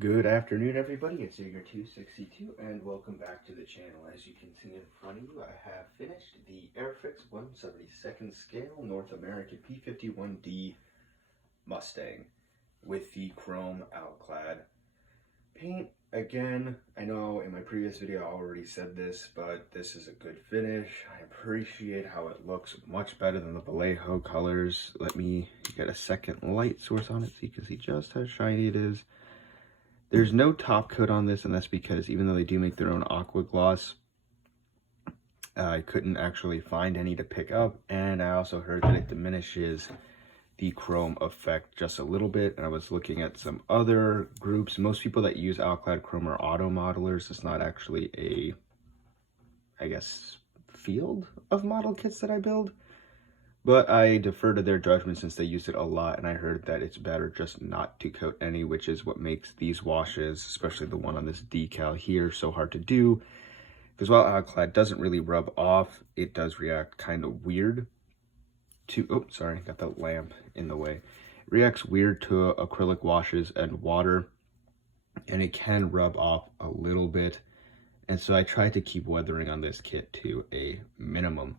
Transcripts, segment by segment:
Good afternoon, everybody. It's Jaeger262, and welcome back to the channel. As you can see in front of you, I have finished the Airfix 1/72nd scale North American P-51D Mustang with the chrome outclad paint. Again, I know in my previous video I already said this, but this is a good finish. I appreciate how it looks much better than the Vallejo colors. Let me get a second light source on it so you can see just how shiny it is. There's no top coat on this, and that's because even though they do make their own aqua gloss, I couldn't actually find any to pick up, and I also heard that it diminishes the chrome effect just a little bit. And I was looking at some other groups. Most people that use outclad chrome are auto modelers. It's not actually a, I guess, field of model kits that I build. But I defer to their judgment since they use it a lot, and I heard that it's better just not to coat any, which is what makes these washes, especially the one on this decal here, so hard to do. Because while outclad doesn't really rub off, it does react kind of weird to, oh, sorry, got the lamp in the way. It reacts weird to acrylic washes and water, and it can rub off a little bit. And so I tried to keep weathering on this kit to a minimum.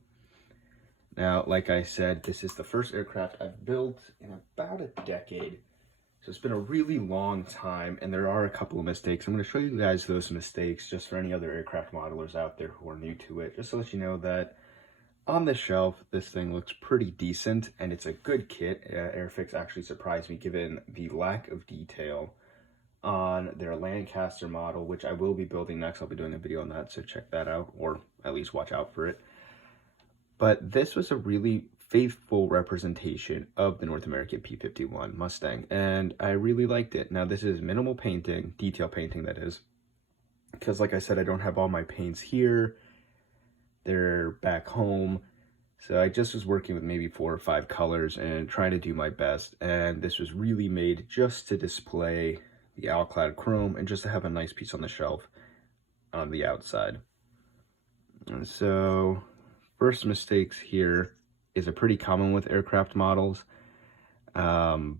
Now, like I said, this is the first aircraft I've built in about a decade. So it's been a really long time, and there are a couple of mistakes. I'm going to show you guys those mistakes just for any other aircraft modelers out there who are new to it. Just to let you know that on the shelf, this thing looks pretty decent, and it's a good kit. Airfix actually surprised me given the lack of detail on their Lancaster model, which I will be building next. I'll be doing a video on that, so check that out, or at least watch out for it. But this was a really faithful representation of the North American P-51 Mustang, and I really liked it. Now, this is minimal painting, detail painting that is, because like I said, I don't have all my paints here. They're back home. So I just was working with maybe 4 or 5 colors and trying to do my best. And this was really made just to display the outclad chrome and just to have a nice piece on the shelf on the outside. And so first mistakes here is a pretty common with aircraft models, and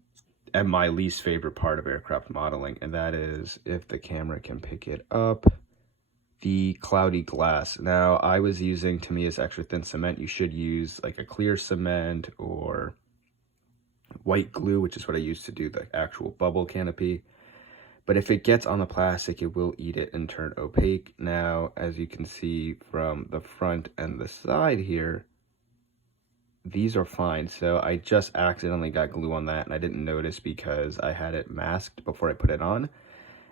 my least favorite part of aircraft modeling, and that is, if the camera can pick it up, the cloudy glass. Now, I was using Tamiya's extra thin cement. You should use like a clear cement or white glue, which is what I use to do the actual bubble canopy. But if it gets on the plastic, it will eat it and turn opaque. Now, as you can see from the front and the side here, these are fine. So I just accidentally got glue on that, and I didn't notice because I had it masked before I put it on.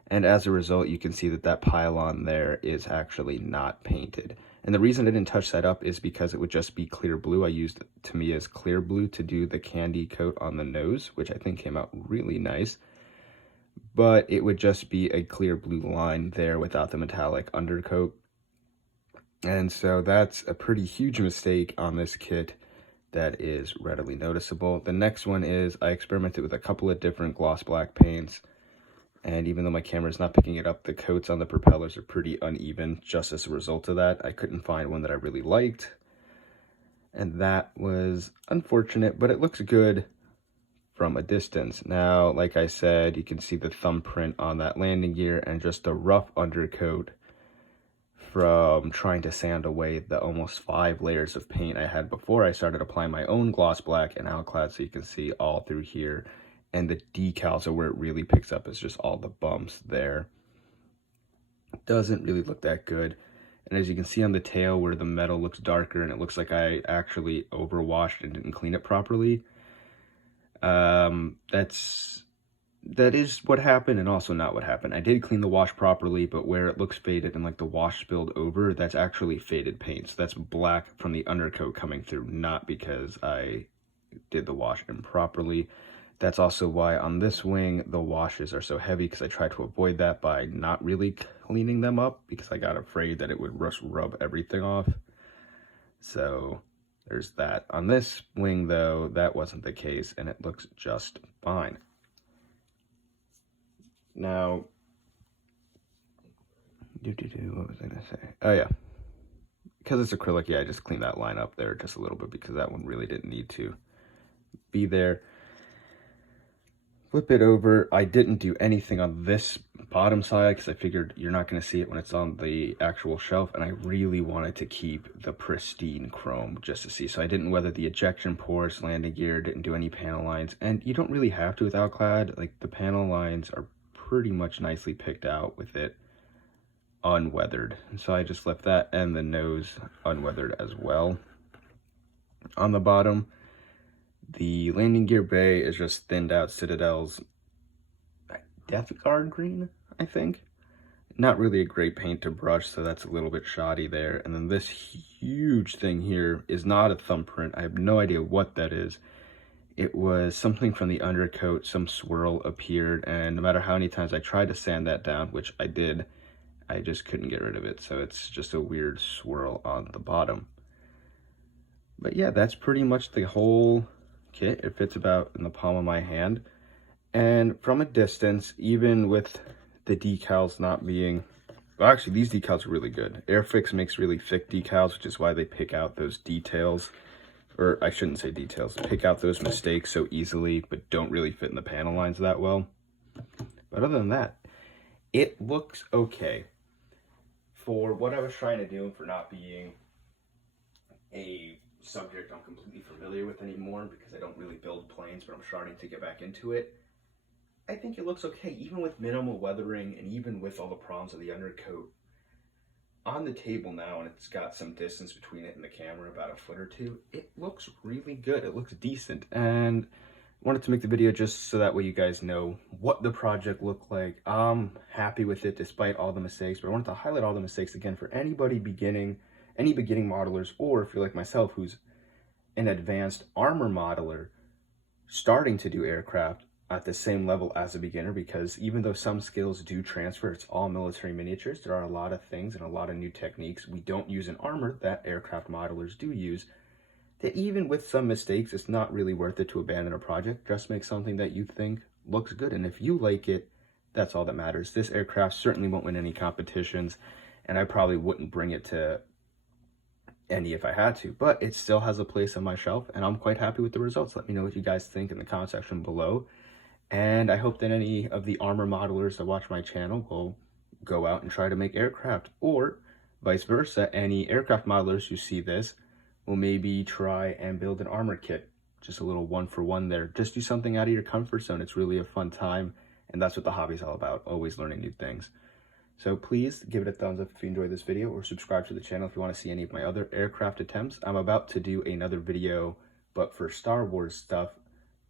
And as a result, you can see that that pylon there is actually not painted. And the reason I didn't touch that up is because it would just be clear blue. I used Tamiya's clear blue to do the candy coat on the nose, which I think came out really nice. But it would just be a clear blue line there without the metallic undercoat. And so that's a pretty huge mistake on this kit that is readily noticeable. The next one is I experimented with a couple of different gloss black paints. And even though my camera is not picking it up, the coats on the propellers are pretty uneven just as a result of that. I couldn't find one that I really liked. And that was unfortunate, but it looks good from a distance. Now, like I said, you can see the thumbprint on that landing gear and just a rough undercoat from trying to sand away the almost 5 layers of paint I had before I started applying my own gloss black and outclad, so you can see all through here. And the decals are where it really picks up, is just all the bumps there. Doesn't really look that good. And as you can see on the tail where the metal looks darker and it looks like I actually overwashed and didn't clean it properly, that is what happened and also not what happened. I did clean the wash properly, but where it looks faded and like the wash spilled over, that's actually faded paint. So that's black from the undercoat coming through, not because I did the wash improperly. That's also why on this wing the washes are so heavy, because I tried to avoid that by not really cleaning them up because I got afraid that it would just rub everything off. So there's that. On this wing, though, that wasn't the case, and it looks just fine. Now, what was I going to say? Oh, yeah. Because it's acrylic, yeah, I just cleaned that line up there just a little bit because that one really didn't need to be there. Flip it over. I didn't do anything on this bottom side because I figured you're not going to see it when it's on the actual shelf, and I really wanted to keep the pristine chrome just to see. So I didn't weather the ejection ports, landing gear, didn't do any panel lines, and you don't really have to with Alclad. Like, the panel lines are pretty much nicely picked out with it unweathered, and so I just left that and the nose unweathered as well. On the bottom, the landing gear bay is just thinned out Citadel's Death Guard green, I think. Not really a great paint to brush, so that's a little bit shoddy there. And then this huge thing here is not a thumbprint. I have no idea what that is. It was something from the undercoat, some swirl appeared, and no matter how many times I tried to sand that down, which I did, I just couldn't get rid of it. So it's just a weird swirl on the bottom. But yeah, that's pretty much the whole kit. It fits about in the palm of my hand. And from a distance, even with the decals not being, well, actually these decals are really good. Airfix makes really thick decals, which is why they pick out those details, or I shouldn't say details, pick out those mistakes so easily, but don't really fit in the panel lines that well. But other than that, it looks okay. For what I was trying to do and for not being a subject I'm completely familiar with anymore, because I don't really build planes, but I'm starting to get back into it, I think it looks okay, even with minimal weathering and even with all the problems of the undercoat. On the table now, and it's got some distance between it and the camera, about a foot or two, it looks really good. It looks decent, and I wanted to make the video just so that way you guys know what the project looked like. I'm happy with it despite all the mistakes, but I wanted to highlight all the mistakes again for anybody beginning, any beginning modelers, or if you're like myself who's an advanced armor modeler starting to do aircraft at the same level as a beginner, because even though some skills do transfer, it's all military miniatures, there are a lot of things and a lot of new techniques we don't use in armor that aircraft modelers do use, that even with some mistakes, it's not really worth it to abandon a project. Just make something that you think looks good, and if you like it, that's all that matters. This aircraft certainly won't win any competitions, and I probably wouldn't bring it to any if I had to, but it still has a place on my shelf, and I'm quite happy with the results. Let me know what you guys think in the comment section below. And I hope that any of the armor modelers that watch my channel will go out and try to make aircraft, or vice versa, any aircraft modelers who see this will maybe try and build an armor kit. Just a little 1-for-1 there. Just do something out of your comfort zone. It's really a fun time, and that's what the hobby's all about, always learning new things. So please give it a thumbs up if you enjoyed this video, or subscribe to the channel if you want to see any of my other aircraft attempts. I'm about to do another video, but for Star Wars stuff,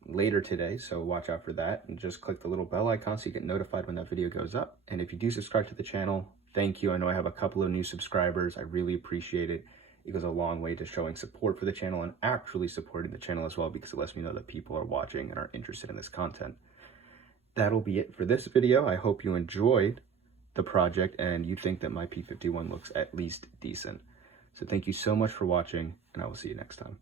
later today, so watch out for that, and just click the little bell icon so you get notified when that video goes up. And if you do subscribe to the channel, thank you. I know I have a couple of new subscribers. I really appreciate it. It goes a long way to showing support for the channel and actually supporting the channel as well, because it lets me know that people are watching and are interested in this content. That'll be it for this video. I hope you enjoyed the project and you think that my P-51 looks at least decent. So thank you so much for watching, and I will see you next time.